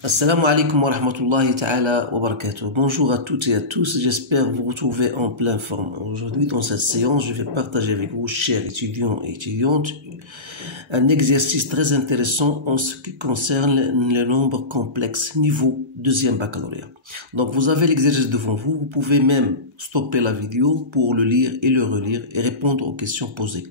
Assalamu alaikum wa rahmatullahi ta'ala wa barakatuh. Bonjour à toutes et à tous, j'espère vous retrouver en pleine forme. Aujourd'hui, dans cette séance, je vais partager avec vous, chers étudiants et étudiantes, un exercice très intéressant en ce qui concerne le nombre complexe niveau deuxième baccalauréat. Donc, vous avez l'exercice devant vous, vous pouvez même stopper la vidéo pour le lire et le relire et répondre aux questions posées.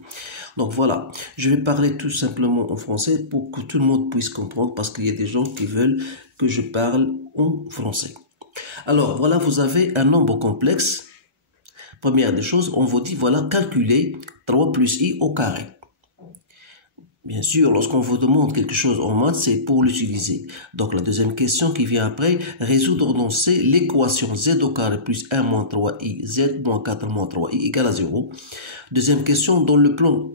Donc voilà, je vais parler tout simplement en français pour que tout le monde puisse comprendre parce qu'il y a des gens qui veulent que je parle en français. Alors voilà, vous avez un nombre complexe. Première des choses, on vous dit voilà, calculer 3 plus i au carré. Bien sûr, lorsqu'on vous demande quelque chose en maths, c'est pour l'utiliser. Donc la deuxième question qui vient après, résoudre dans C l'équation z au carré plus 1 moins 3i, z moins 4 moins 3i égale à 0. Deuxième question, dans le plan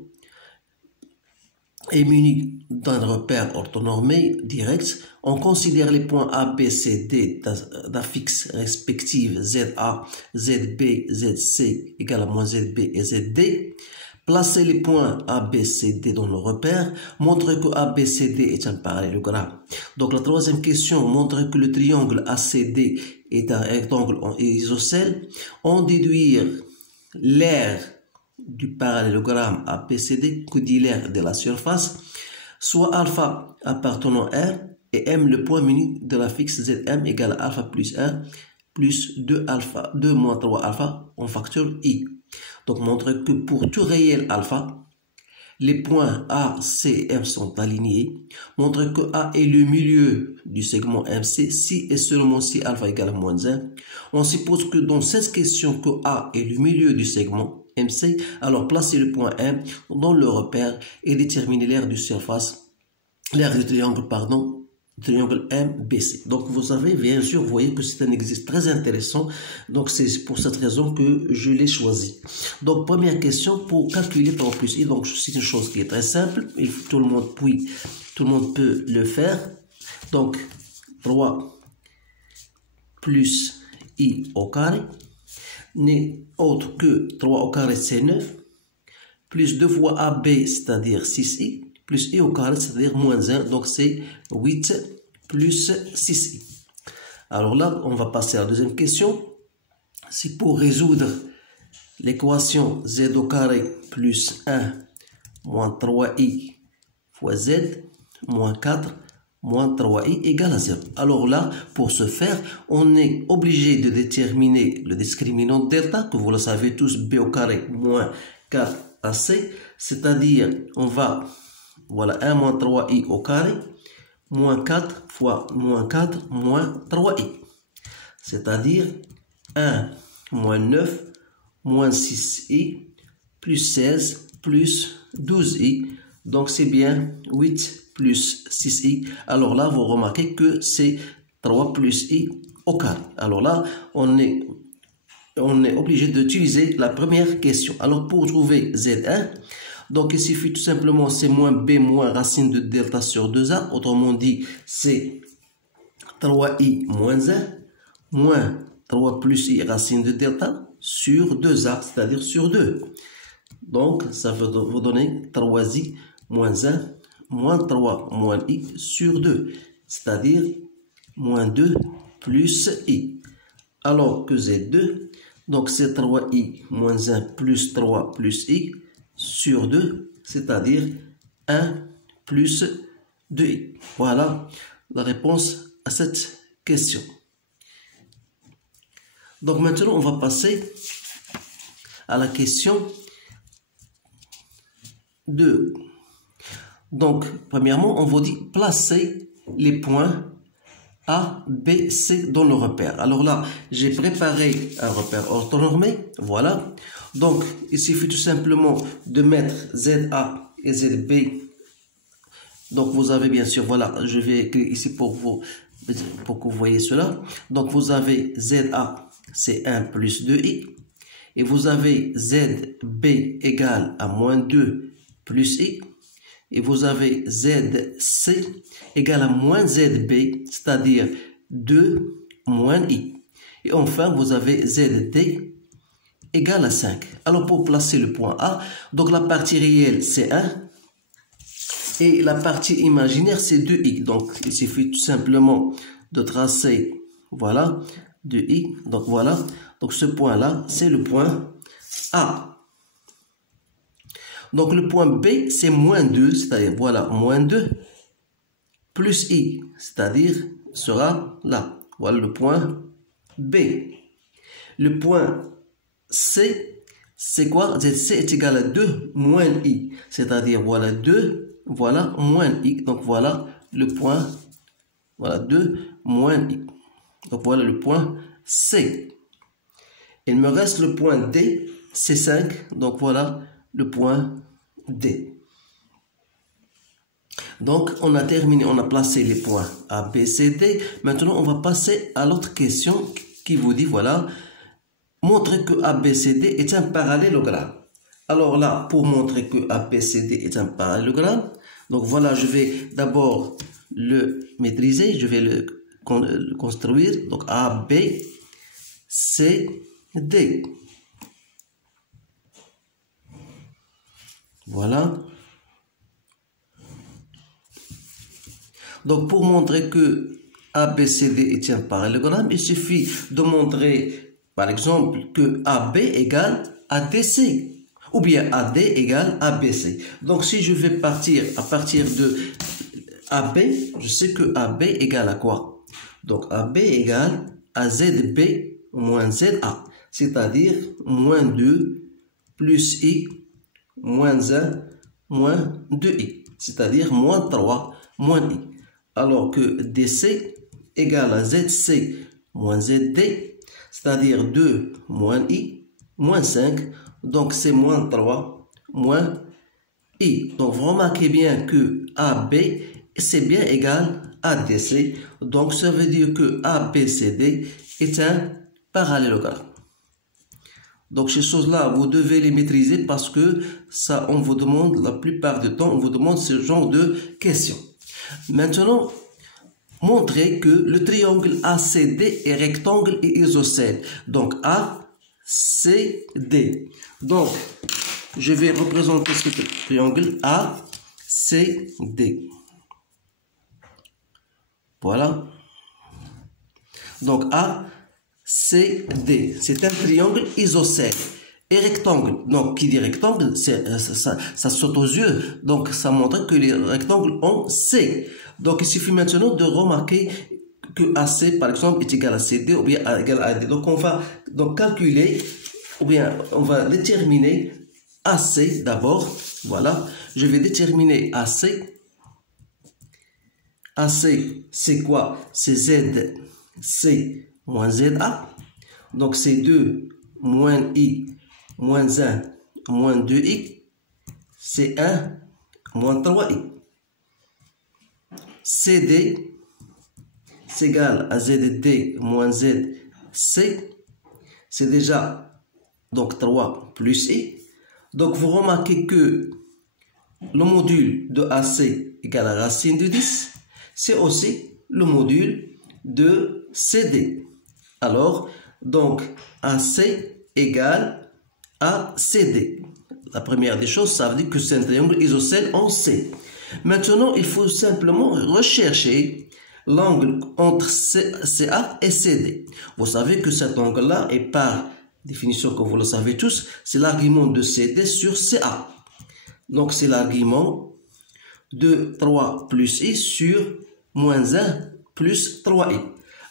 est muni d'un repère orthonormé direct, on considère les points A, B, C, D d'affixes respectives ZA, ZB, ZC égale à moins ZB et ZD. Placez les points A, B, C, D dans le repère. Montrez que A, B, C, D est un parallélogramme. Donc la troisième question, montrez que le triangle ACD est un rectangle en isocèle. On déduire l'aire du parallélogramme ABCD, que dit l'aire de la surface, soit alpha appartenant à R et M le point muni de la fixe ZM égale à alpha plus 1 plus 2 alpha, 2 moins 3 alpha en facteur I. Donc montrer que pour tout réel alpha, les points A, C et M sont alignés. Montrer que A est le milieu du segment MC si et seulement si alpha égale à moins 1. On suppose que dans cette question que A est le milieu du segment MC, alors placez le point M dans le repère et déterminez l'aire du surface, l'aire du triangle, pardon, triangle MBC. Donc vous avez bien sûr, vous voyez que c'est un exercice très intéressant. Donc c'est pour cette raison que je l'ai choisi. Donc première question pour calculer 3 plus i. Donc c'est une chose qui est très simple. Tout le monde peut le faire. Donc 3 plus i au carré n'est autre que 3 au carré c'est 9 plus 2 fois AB c'est-à-dire 6i plus i au carré c'est-à-dire moins 1 donc c'est 8 plus 6i. Alors là on va passer à la deuxième question. C'est pour résoudre l'équation z au carré plus 1 moins 3i fois z moins 4 moins 3i égale à 0. Alors là, pour ce faire, on est obligé de déterminer le discriminant delta, que vous le savez tous, b au carré moins 4ac, c'est-à-dire, on va, voilà, 1 moins 3i au carré, moins 4 fois moins 4 moins 3i, c'est-à-dire 1 moins 9 moins 6i plus 16 plus 12i, donc c'est bien 8 plus 6i. Alors là, vous remarquez que c'est 3 plus i au carré. Alors là, on est obligé d'utiliser la première question. Alors pour trouver Z1, donc il suffit tout simplement, c'est moins b moins racine de delta sur 2a. Autrement dit, c'est 3i moins 1 moins 3 plus i racine de delta sur 2a, c'est-à-dire sur 2. Donc, ça va vous donner 3i moins 1 moins 3 moins i sur 2, c'est-à-dire moins 2 plus i. Alors que Z2, donc c'est 3i moins 1 plus 3 plus i sur 2, c'est-à-dire 1 plus 2i. Voilà la réponse à cette question. Donc maintenant, on va passer à la question 2. Donc, premièrement, on vous dit placer les points A, B, C dans le repère. Alors là, j'ai préparé un repère orthonormé. Voilà. Donc, il suffit tout simplement de mettre ZA et ZB. Donc, vous avez bien sûr, voilà, je vais écrire ici pour que vous voyez cela. Donc, vous avez ZA, c'est 1 plus 2i. Et vous avez ZB égale à moins 2 plus i. Et vous avez ZC égale à moins ZB, c'est-à-dire 2 moins I. Et enfin, vous avez ZD égale à 5. Alors, pour placer le point A, donc la partie réelle, c'est 1. Et la partie imaginaire, c'est 2i. Donc, il suffit tout simplement de tracer, voilà, 2i. Donc, voilà. Donc, ce point-là, c'est le point A. Donc, le point B, c'est moins 2, c'est-à-dire, voilà, moins 2, plus i, c'est-à-dire, sera là. Voilà le point B. Le point C, c'est quoi? C est égal à 2 moins i, c'est-à-dire, voilà, 2, voilà, moins i. Donc, voilà le point, voilà, 2 moins i. Donc, voilà le point C. Il me reste le point D, c'est 5. Donc, voilà le point D. Donc, on a terminé, on a placé les points A, B, C, D. Maintenant, on va passer à l'autre question qui vous dit, voilà, montrer que ABCD est un parallélogramme. Alors là, pour montrer que ABCD est un parallélogramme, donc voilà, je vais d'abord le maîtriser, je vais le construire. Donc ABCD. Voilà. Donc pour montrer que ABCD est un parallélogramme, il suffit de montrer, par exemple, que AB égale ADC, ou bien AD égale ABC. Donc si je vais partir à partir de AB, je sais que AB égale à quoi? Donc AB égale à ZB moins ZA, c'est-à-dire moins 2 plus I moins 1 moins 2I, c'est-à-dire moins 3 moins I. Alors que DC égale à ZC moins ZD, c'est-à-dire 2 moins I moins 5, donc c'est moins 3 moins I. Donc vous remarquez bien que AB c'est bien égal à DC, donc ça veut dire que ABCD est un parallélogramme. Donc ces choses-là, vous devez les maîtriser parce que ça, on vous demande, la plupart du temps, on vous demande ce genre de questions. Maintenant, montrez que le triangle ACD est rectangle et isocèle. Donc ACD. Donc, je vais représenter ce triangle ACD. Voilà. Donc ACD, c'est un triangle isocèle et rectangle. Donc, qui dit rectangle, ça saute aux yeux. Donc, ça montre que les rectangles ont C. Donc, il suffit maintenant de remarquer que AC, par exemple, est égal à CD ou bien égal à AD. Donc, on va donc calculer, ou bien on va déterminer AC d'abord. Voilà, je vais déterminer AC. AC, c'est quoi? C'est ZC moins ZA. Donc, c'est 2 moins I moins 1 moins 2I. C'est 1 moins 3I. CD, c'est égal à ZD moins ZC. C'est déjà donc 3 plus I. Donc, vous remarquez que le module de AC égale à racine de 10. C'est aussi le module de CD. Alors, donc, AC égale à CD. La première des choses, ça veut dire que c'est un triangle isocèle en C. Maintenant, il faut simplement rechercher l'angle entre CA et CD. Vous savez que cet angle-là est par définition que vous le savez tous, c'est l'argument de CD sur CA. Donc, c'est l'argument de 3 plus I sur moins 1 plus 3I.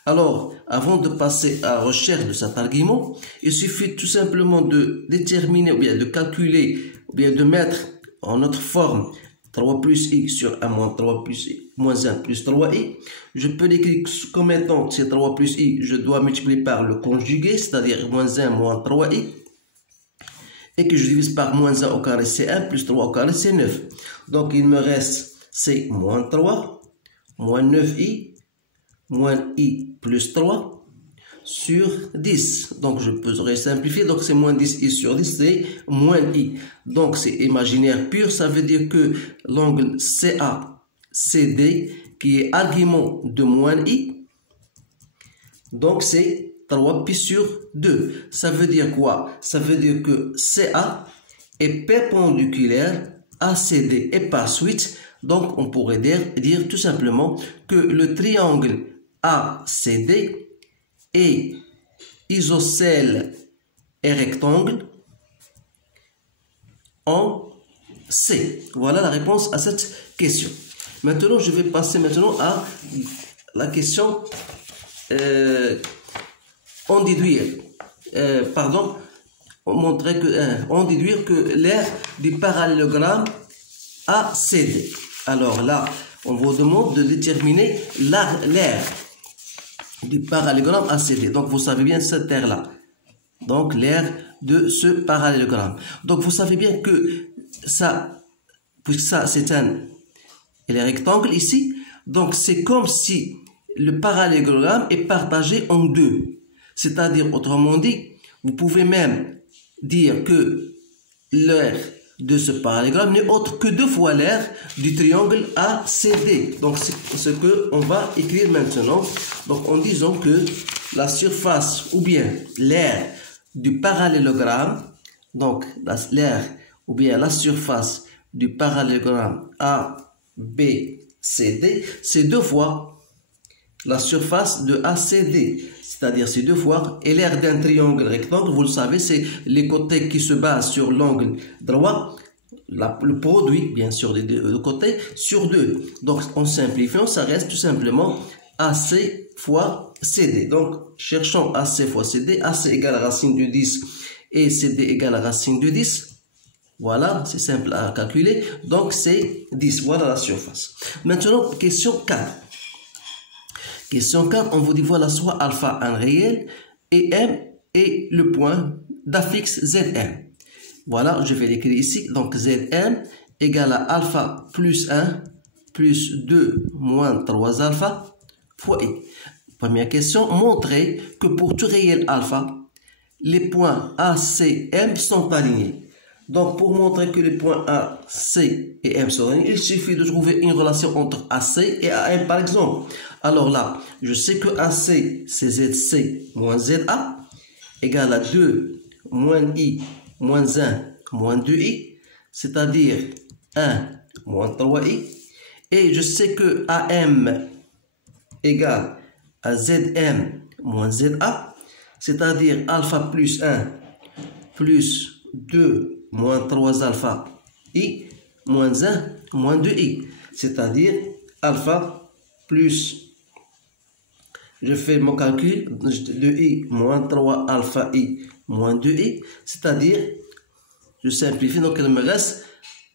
Alors, avant de passer à la recherche de cet argument, il suffit tout simplement de déterminer, ou bien de calculer, ou bien de mettre en notre forme 3 plus I sur 1 moins 3 plus I, moins 1 plus 3I. Je peux l'écrire comme étant ces 3 plus I, je dois multiplier par le conjugué, c'est-à-dire moins 1 moins 3I. Et que je divise par moins 1 au carré, c'est 1, plus 3 au carré, c'est 9. Donc, il me reste, c'est moins 3, moins 9i, moins i plus 3 sur 10. Donc, je peux simplifier. Donc, c'est moins 10i sur 10, c'est moins i. Donc, c'est imaginaire pur. Ça veut dire que l'angle CACD, qui est argument de moins i, donc c'est 3pi sur 2. Ça veut dire quoi? Ça veut dire que CA est perpendiculaire à CD. Et par suite, Donc, on pourrait dire tout simplement que le triangle ACD est isocèle et rectangle en C. Voilà la réponse à cette question. Maintenant, je vais passer maintenant à la question en déduire. En déduire que l'aire du parallélogramme ACD. Alors là, on vous demande de déterminer l'aire du parallélogramme ACD. Donc, vous savez bien cette aire-là. Donc, l'aire de ce parallélogramme. Donc, vous savez bien que ça, puisque ça, c'est un rectangle ici. Donc, c'est comme si le parallélogramme est partagé en deux. C'est-à-dire, autrement dit, vous pouvez même dire que l'aire de ce parallélogramme n'est autre que 2 fois l'aire du triangle ACD. Donc, c'est ce qu'on va écrire maintenant. Donc, en disant que la surface ou bien l'aire du parallélogramme, donc l'aire ou bien la surface du parallélogramme ABCD, c'est 2 fois la surface de ACD. C'est-à-dire c'est 2 fois, et l'aire d'un triangle rectangle, vous le savez, c'est les côtés qui se basent sur l'angle droit, le produit, bien sûr, des deux côtés, sur 2. Donc, en simplifiant, ça reste tout simplement AC fois CD. Donc, cherchons AC fois CD, AC égale racine de 10 et CD égale racine de 10. Voilà, c'est simple à calculer. Donc, c'est 10. Voilà la surface. Maintenant, question 4. Question 4, on vous dit voilà soit alpha un réel et M est le point d'affixe Zm. Voilà, je vais l'écrire ici. Donc Zm égale à alpha plus 1 plus 2 moins 3 alpha fois I. Première question, montrez que pour tout réel alpha, les points A, C, M sont alignés. Donc pour montrer que les points A, C et M sont alignés, il suffit de trouver une relation entre AC et AM par exemple. Alors là, je sais que AC, c'est ZC moins ZA, égale à 2 moins I moins 1 moins 2I, c'est-à-dire 1 moins 3I. Et je sais que AM égale à ZM moins ZA, c'est-à-dire alpha plus 1 plus 2 moins 3 alpha I moins 1 moins 2I, c'est-à-dire alpha plus... Je fais mon calcul de I moins 3 alpha I moins 2I, c'est-à-dire, je simplifie, donc il me reste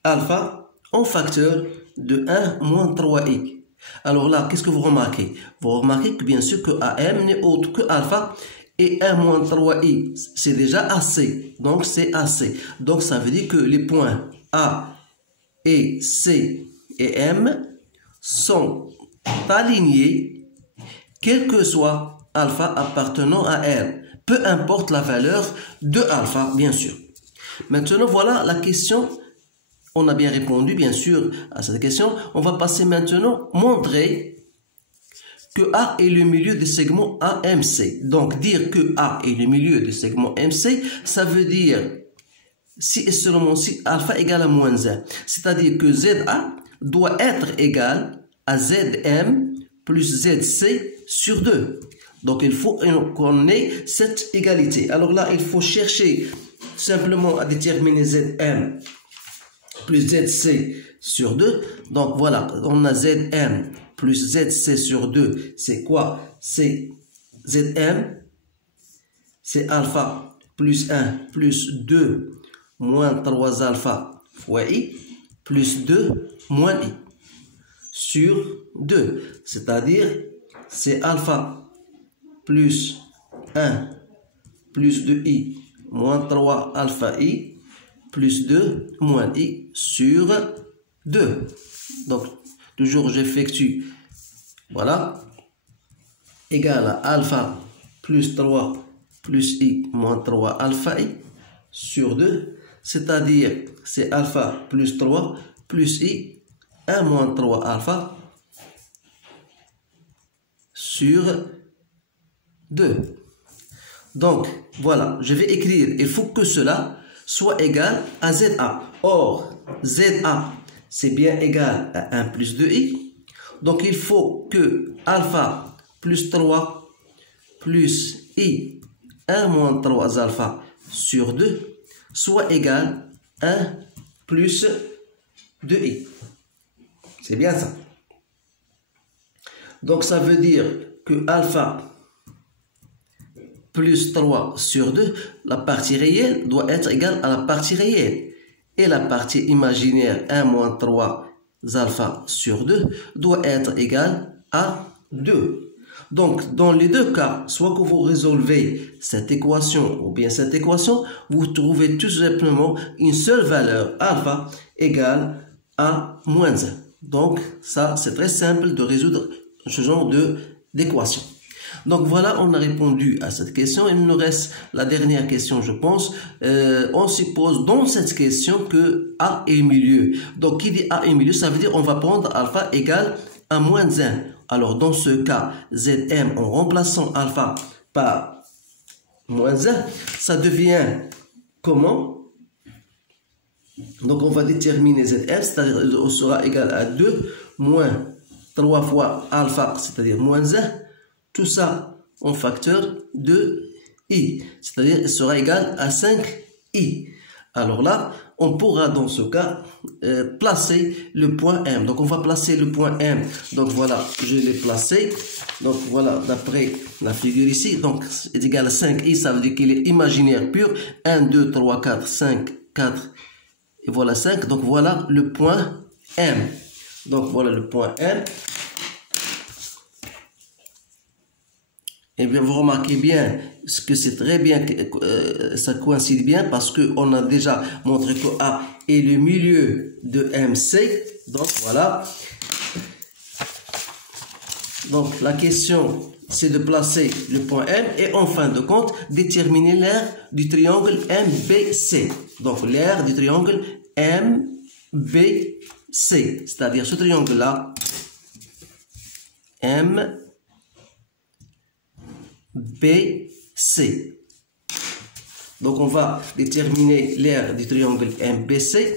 alpha en facteur de 1 moins 3I. Alors là, qu'est-ce que vous remarquez? Vous remarquez que bien sûr que AM n'est autre que alpha et 1 moins 3I, c'est déjà AC, donc c'est AC. Donc ça veut dire que les points A et C et M sont alignés quel que soit alpha appartenant à R, peu importe la valeur de alpha, bien sûr. Maintenant, voilà la question. On a bien répondu, bien sûr, à cette question. On va passer maintenant, montrer que A est le milieu du segment AMC. Donc, dire que A est le milieu du segment MC, ça veut dire si et seulement si alpha égale à moins 1. C'est-à-dire que ZA doit être égal à ZM plus ZC sur 2. Donc, il faut qu'on ait cette égalité. Alors là, il faut chercher simplement à déterminer Zm plus Zc sur 2. Donc, voilà, on a Zm plus Zc sur 2. C'est quoi? C'est Zm, c'est alpha plus 1 plus 2 moins 3 alpha fois I plus 2 moins I sur 2. C'est-à-dire, c'est alpha plus 1 plus 2i moins 3 alpha i plus 2 moins i sur 2. Donc, toujours j'effectue, voilà, égal à alpha plus 3 plus i moins 3 alpha i sur 2. C'est-à-dire, c'est alpha plus 3 plus i 1 moins 3 alpha sur 2. Donc, voilà, je vais écrire, il faut que cela soit égal à ZA. Or, ZA, c'est bien égal à 1 plus 2i. Donc, il faut que alpha plus 3 plus i 1 moins 3 alpha sur 2 soit égal à 1 plus 2i. C'est bien ça. Donc, ça veut dire que alpha plus 3 sur 2, la partie réelle doit être égale à la partie réelle. Et la partie imaginaire 1 moins 3 alpha sur 2 doit être égale à 2. Donc, dans les deux cas, soit que vous résolvez cette équation ou bien cette équation, vous trouvez tout simplement une seule valeur alpha égale à moins 1. Donc, ça, c'est très simple de résoudre ce genre d'équation. Donc voilà, on a répondu à cette question. Il nous reste la dernière question, je pense. On suppose dans cette question que A est milieu. Donc qui dit A est milieu, ça veut dire on va prendre alpha égale à moins 1. Alors dans ce cas, Zm, en remplaçant alpha par moins 1, ça devient comment? Donc on va déterminer Zm, c'est-à-dire on sera égal à 2 moins 3 fois alpha, c'est-à-dire moins 1. Tout ça en facteur de i, c'est-à-dire il sera égal à 5i. Alors là, on pourra dans ce cas placer le point M. Donc on va placer le point M. Donc voilà, je l'ai placé. Donc voilà, d'après la figure ici, donc est égal à 5i, ça veut dire qu'il est imaginaire pur. 1, 2, 3, 4, 5, 4, et voilà 5. Donc voilà le point M. Donc voilà le point M. Et bien, vous remarquez bien que c'est très bien, ça coïncide bien parce qu'on a déjà montré que A est le milieu de MC. Donc, voilà. Donc, la question, c'est de placer le point M et en fin de compte, déterminer l'aire du triangle MBC. Donc, l'aire du triangle MBC. C'est-à-dire ce triangle-là, BC. Donc on va déterminer l'aire du triangle MBC.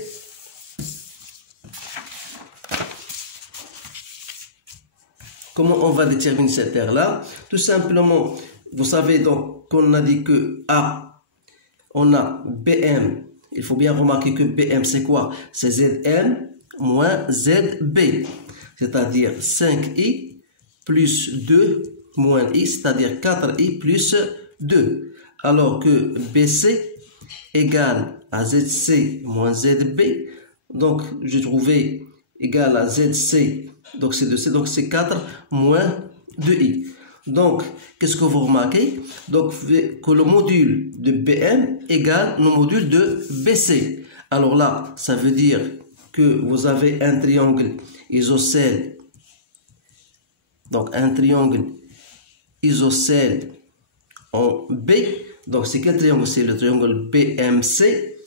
Comment on va déterminer cette aire-là? Tout simplement, vous savez donc qu'on a dit que A, on a BM. Il faut bien remarquer que BM c'est quoi? C'est ZM moins ZB. C'est-à-dire 5i plus 2 moins i, c'est-à-dire 4i plus 2. Alors que BC égale à ZC moins ZB. Donc, je trouvais égal à ZC, donc c'est 2C, donc c'est 4 moins 2i. Donc, qu'est-ce que vous remarquez? Donc, que le module de BM égale le module de BC. Alors là, ça veut dire que vous avez un triangle isocèle. Donc, un triangle isocèle en B. Donc, c'est quel triangle? C'est le triangle BMC.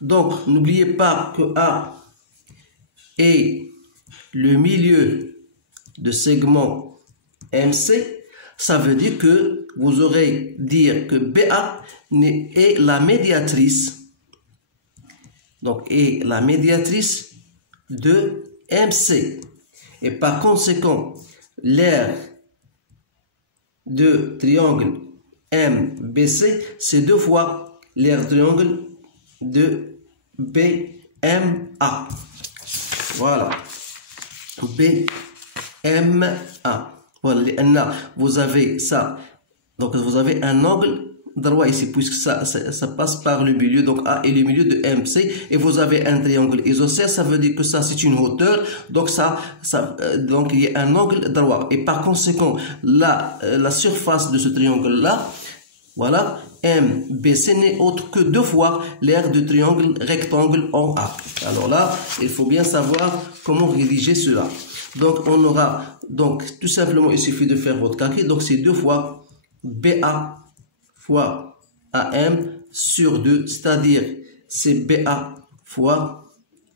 Donc, n'oubliez pas que A est le milieu de segment MC. Ça veut dire que vous aurez dire que BA est la médiatrice. Donc, est la médiatrice de MC. Et par conséquent, l'aire de triangle MBC, c'est 2 fois l'aire triangle de BMA. Voilà. BMA. Voilà, vous avez ça. Donc, vous avez un angle droit ici, puisque ça passe par le milieu. Donc, A est le milieu de MC. Et vous avez un triangle isocèle. Ça veut dire que ça, c'est une hauteur. Donc, donc, il y a un angle droit. Et par conséquent, la surface de ce triangle-là, voilà, MBC n'est autre que 2 fois l'aire de triangle rectangle en A. Alors là, il faut bien savoir comment rédiger cela. Donc, on aura, donc, tout simplement, il suffit de faire votre calcul. Donc, c'est 2 fois BA fois AM sur 2, c'est-à-dire, c'est BA fois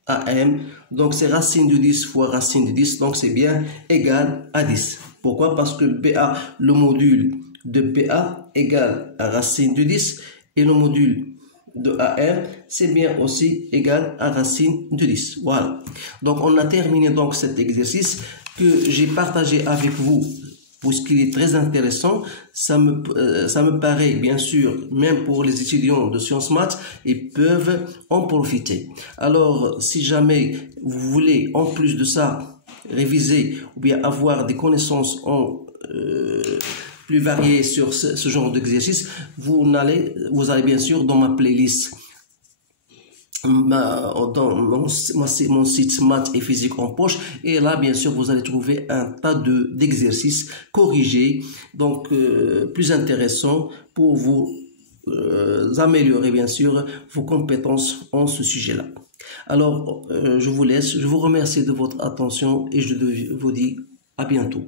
AM. Donc, c'est racine de 10 fois racine de 10. Donc, c'est bien égal à 10. Pourquoi? Parce que BA, le module de BA égale à racine de 10 et le module de AM, c'est bien aussi égal à racine de 10. Voilà. Donc, on a terminé donc cet exercice que j'ai partagé avec vous, puisqu'il est très intéressant. Ça me paraît, bien sûr, même pour les étudiants de sciences maths, ils peuvent en profiter. Alors, si jamais vous voulez, en plus de ça, réviser ou bien avoir des connaissances plus variées sur ce genre d'exercice, vous allez bien sûr dans ma playlist, dans mon site Maths et Physique en poche, et là bien sûr vous allez trouver un tas d'exercices corrigés, donc plus intéressants pour vous améliorer bien sûr vos compétences en ce sujet-là. Alors je vous laisse, je vous remercie de votre attention et je vous dis à bientôt.